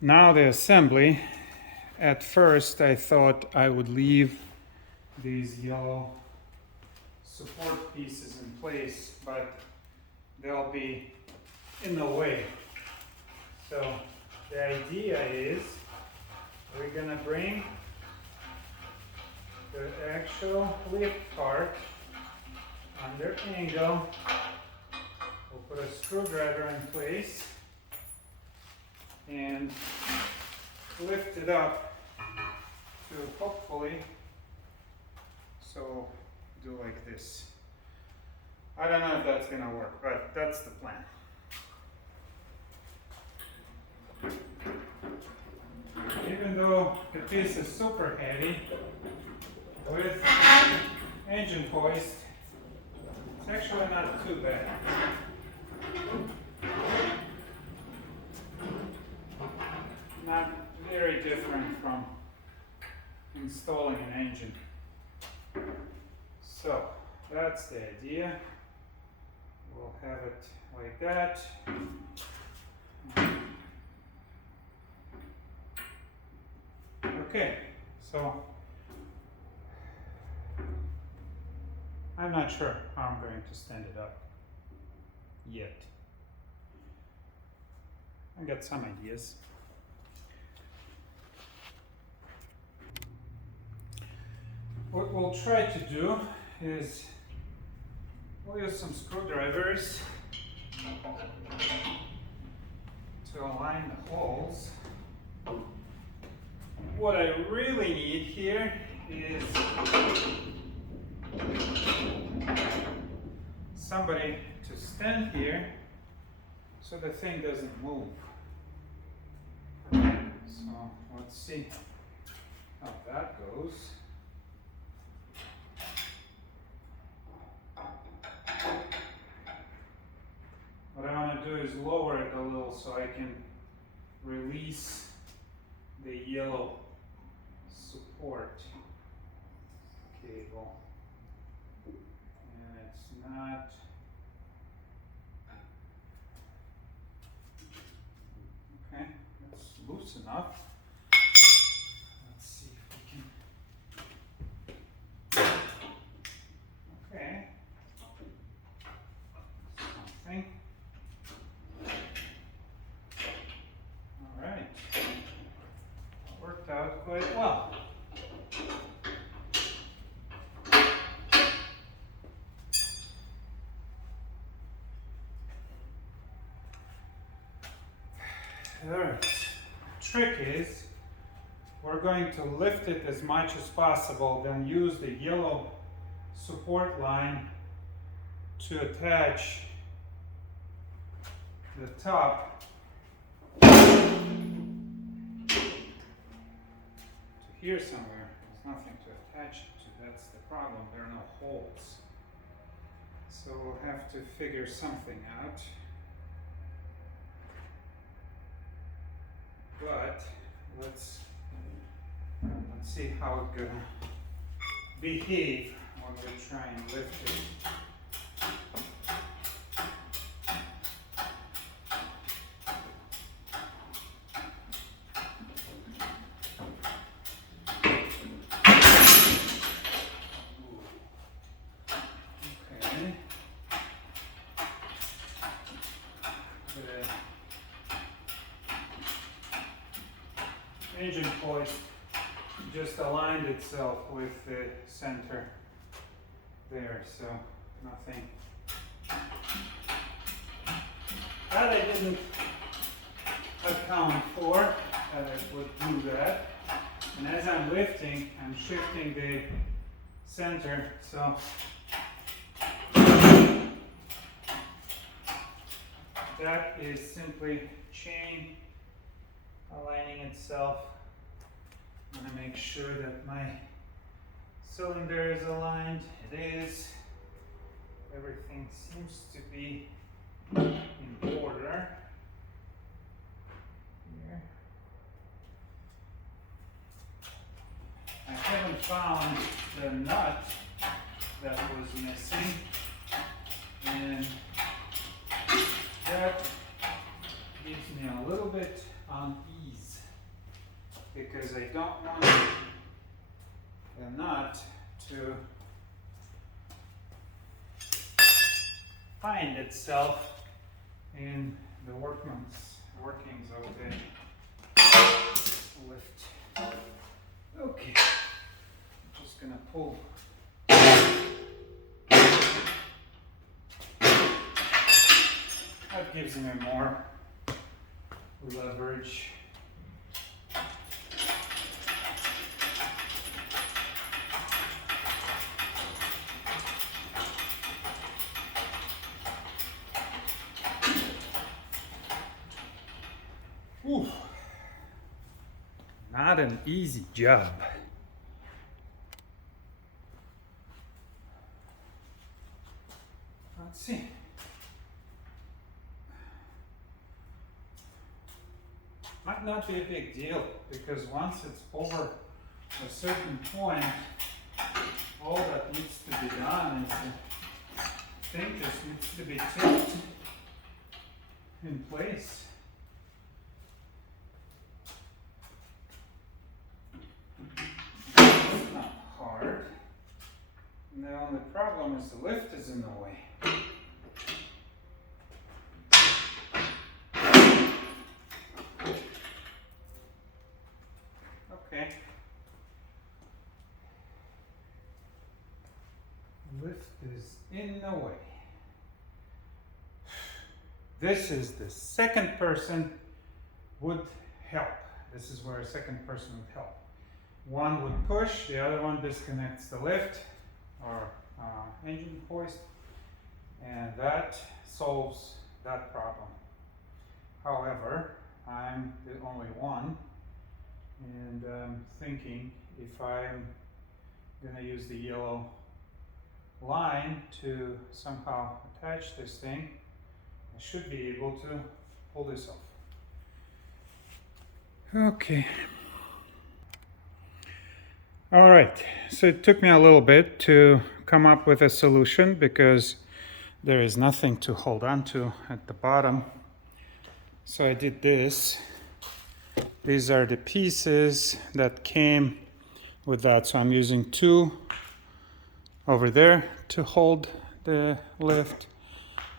Now the assembly. At first I thought I would leave these yellow support pieces in place, but they'll be in the way. So the idea is we're gonna bring the actual lift part under angle. We'll put a screwdriver in place and lift it up to hopefully, so do like this. I don't know if that's gonna work, but that's the plan. Even though the piece is super heavy, with engine hoist, it's actually not too bad. Not very different from installing an engine. So that's the idea. We'll have it like that. Okay, so I'm not sure how I'm going to stand it up yet. I got some ideas. What we'll try to do is we'll use some screwdrivers to align the holes. What I really need here is somebody to stand here so the thing doesn't move. So let's see how that goes. What I want to do is lower it a little so I can release the yellow support cable. And it's not. Okay, it's loose enough. Let's see if we can. Okay. Something. All right. Worked out quite well. Alright, the trick is we're going to lift it as much as possible, then use the yellow support line to attach the top to here somewhere. There's nothing to attach it to, that's the problem, there are no holes. So we'll have to figure something out. But let's see how it's gonna behave when we try and lift it. Okay. The engine hoist just aligned itself with the center there, so nothing. That I didn't account for, that I would do that. And as I'm lifting, I'm shifting the center, so that is simply chain aligning itself. I'm going to make sure that my cylinder is aligned. It is. Everything seems to be in order. Here. I haven't found the nut that was missing, and that gives me a little bit unease. because I don't want the nut to find itself in the workings of the lift. Okay, I'm just gonna pull. That gives me more leverage. Ooh, not an easy job. Let's see. Might not be a big deal because once it's over a certain point, all that needs to be done is the thing just needs to be tipped in place. It's not hard. And the only problem is the lift is in the way. Okay. Lift is in the way. This is the second person would help. This is where a second person would help. One would push, the other one disconnects the lift or engine hoist, and that solves that problem. However, I'm the only one, and I'm thinking if I'm gonna use the yellow line to somehow attach this thing, I should be able to pull this off. Okay. All right, so it took me a little bit to come up with a solution because there is nothing to hold on to at the bottom. So I did this. These are the pieces that came with that. So I'm using two over there to hold the lift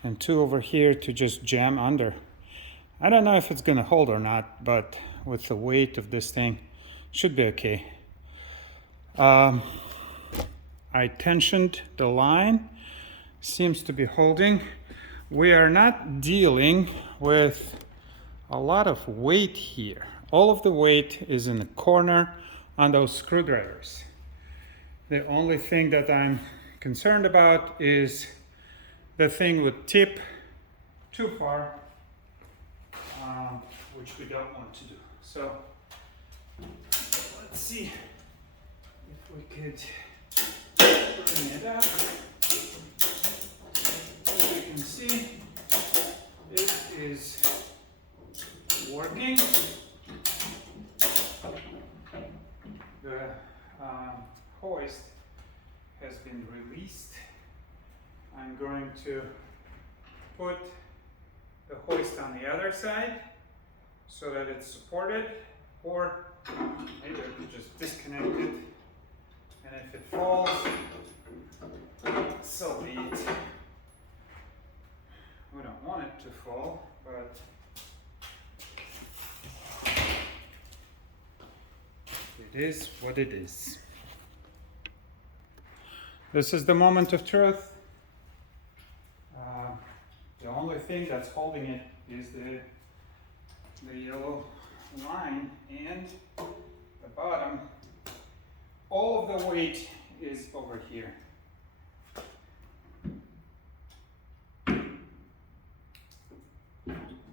and two over here to just jam under. I don't know if it's gonna hold or not, but with the weight of this thing, it should be okay. I tensioned the line, seems to be holding. We are not dealing with a lot of weight here. All of the weight is in the corner on those screwdrivers. The only thing that I'm concerned about is the thing would tip too far, which we don't want to do. So let's see if we could bring it up. As you can see, it is working. The hoist has been released. I'm going to put the hoist on the other side so that it's supported, or maybe I could just disconnect it, and if it falls, so be it. We don't want it to fall, but it is what it is. This is the moment of truth. The only thing that's holding it is the yellow line and the bottom. All of the weight is over here.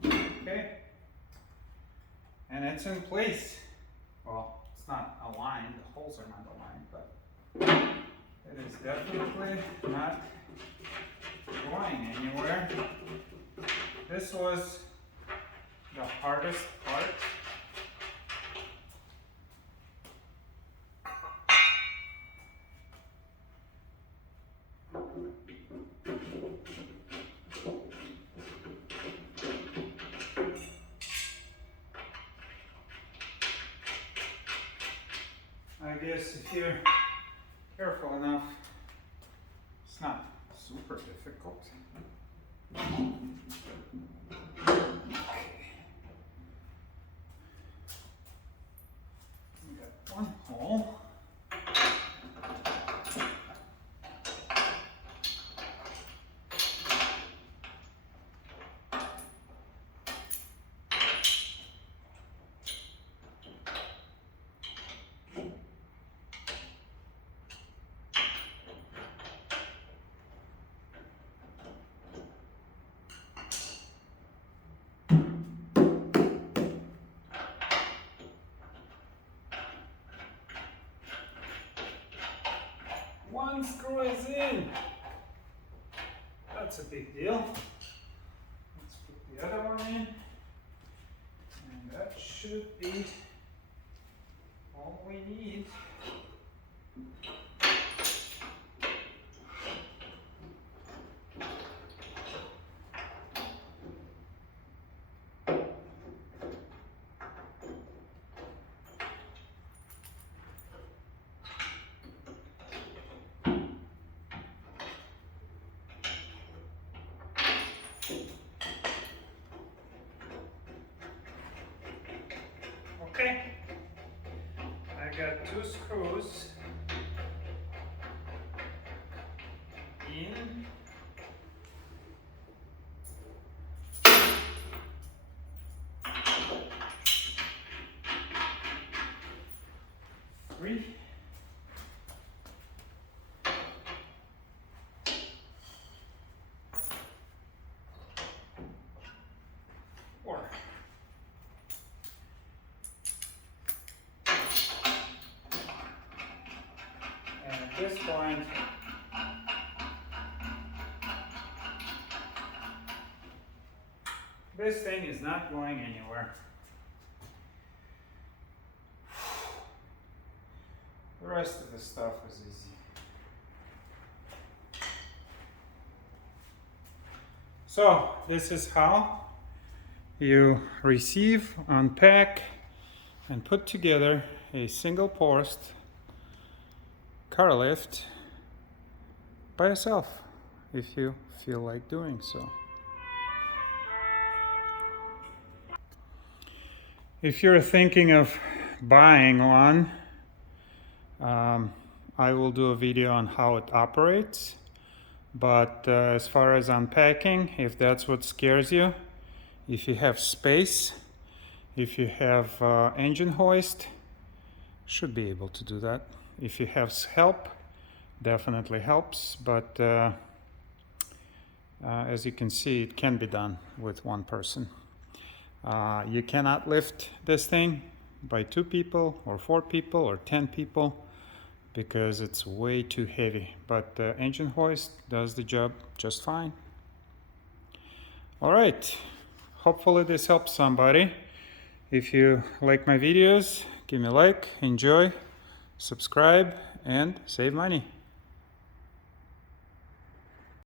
Okay, and it's in place. Well, it's not aligned, the holes are not aligned, but it is definitely not going anywhere. This was the hardest part. guess if you're careful enough, it's not super difficult. We got one hole. One screw is in. That's a big deal. Let's put the other one in. And that should be all we need. Okay, I got 2 screws in. Three. Four. At this point, this thing is not going anywhere. The rest of the stuff is easy. So this is how you receive, unpack, and put together a single post car lift by yourself if you feel like doing so. If you're thinking of buying one, I will do a video on how it operates, but as far as unpacking, if that's what scares you, if you have space, if you have engine hoist, should be able to do that. If you have help, definitely helps, but as you can see, it can be done with one person. You cannot lift this thing by 2 people or 4 people or 10 people because it's way too heavy, but the engine hoist does the job just fine. All right, hopefully this helps somebody. If you like my videos, give me a like, enjoy, subscribe, and save money.